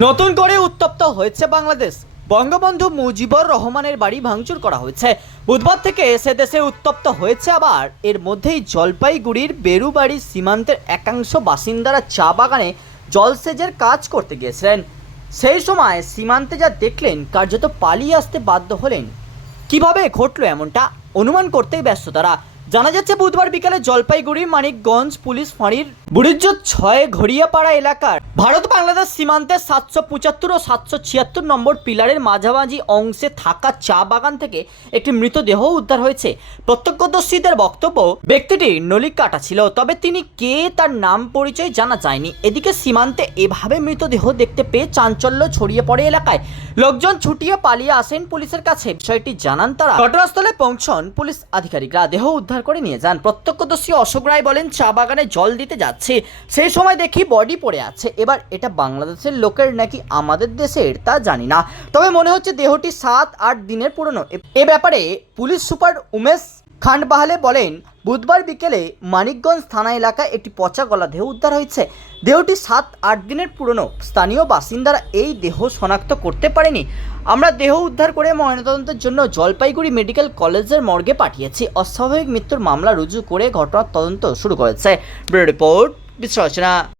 নতুন করে উত্তপ্ত হয়েছে বাংলাদেশ। বঙ্গবন্ধু মুজিবুর রহমানের বাড়ি ভাঙচুর করা হয়েছে। বুধবার থেকে সে দেশে উত্তপ্ত হয়েছে আবার। এর মধ্যেই জলপাইগুড়ির বেরুবাড়ি সীমান্তের একাংশ বাসিন্দারা চা বাগানে জলসেচের কাজ করতে গিয়েছিলেন। সেই সময় সীমান্তে যা দেখলেন, কার্যত পালিয়ে আসতে বাধ্য হলেন। কীভাবে ঘটলো এমনটা, অনুমান করতেই ব্যস্ত তারা। জানা যাচ্ছে বুধবার বিকালে জলপাইগুড়ি, মানিকগঞ্জ পুলিশ ফাঁড়ির বুড়িজ্জ ছয় ঘড়িয়াপাড়া এলাকার ভারত বাংলাদেশ সীমান্তের সাতশো পঁচাত্তর ও সাতশো ছিয়াত্তর নম্বর পিলারের মাঝামাঝি অংশে থাকা চা বাগান থেকে একটি মৃতদেহ উদ্ধার হয়েছে। প্রত্যক্ষদর্শীদের বক্তব্য, ব্যক্তিটি নলিক কাটা ছিল, তবে তিনি কে তার নাম পরিচয় জানা যায়নি। এদিকে সীমান্তে এভাবে মৃতদেহ দেখতে পেয়ে চাঞ্চল্য ছড়িয়ে পড়ে এলাকায়। লোকজন ছুটিয়ে পালিয়ে আসেন পুলিশের কাছে। বিষয়টি জানান তারা। ঘটনাস্থলে পৌঁছন পুলিশ আধিকারিকরা। দেহ উদ্ধার করে নিয়ে যান। প্রত্যক্ষদর্শী অশোক রায় বলেন, চা বাগানে জল দিতে যাচ্ছে। সেই সময় দেখি বডি পড়ে আছে। এবার এটা বাংলাদেশের লোকের নাকি আমাদের দেশের তা জানি না। তবে মনে হচ্ছে দেহটি সাত আট দিনের পুরনো। এ ব্যাপারে পুলিশ সুপার উমেশ খান্ডবাহালে বলেন বুধবার বিকেলে মানিকগঞ্জ থানা এলাকায় একটি পচা গলা দেহ উদ্ধার হয়েছে। দেহটি সাত, আট দিনের পুরনো। স্থানীয় বাসিন্দারা এই দেহ শনাক্ত করতে পারেনি। আমরা দেহ উদ্ধার করে ময়নাতদন্তের জন্য জলপাইগুড়ি মেডিকেল কলেজের মর্গে পাঠিয়েছি। অস্বাভাবিক মৃত্যুর মামলা রুজু করে ঘটনার তদন্ত শুরু করেছে। রিপোর্ট, বিশ্লেষণা।